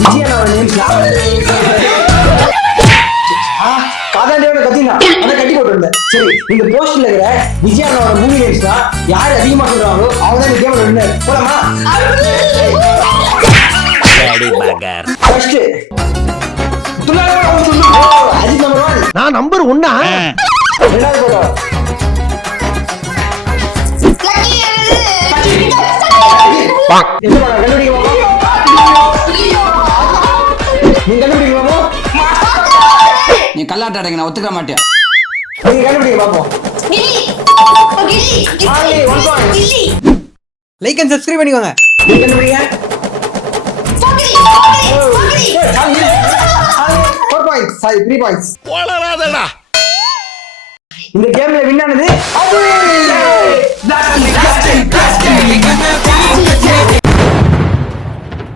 விஜயனோட names காதாண்டியோட கத்தினா அதை கட்டி போட்டுருந்தேன். சரி, இந்த போஸ்ட்ல இருக்கிற விஜயனோட மூவி நேம்ஸ் தான் யார் அதிகமா சொல்றாங்களோ அவங்க தான் இந்த கேம்ல வின்னர். போலாமா? First Ajith number 1. நான் நம்பர் 1. ரெண்டாவது போட்டோ நீ கல்லாட்ட அடைங்க, நான் ஒத்துக்க மாட்டேன். நீங்க கண்டுபிடிங்க பாப்போம். லைக் அண்ட் சப்ஸ்கிரைப் பண்ணிக்கோங்க. நீங்க கண்டுபிடிங்க. 4 பாயிண்ட்ஸ், சாரி 3 பாயிண்ட்ஸ். போலறாதடா. இந்த கேம்ல வின் ஆனது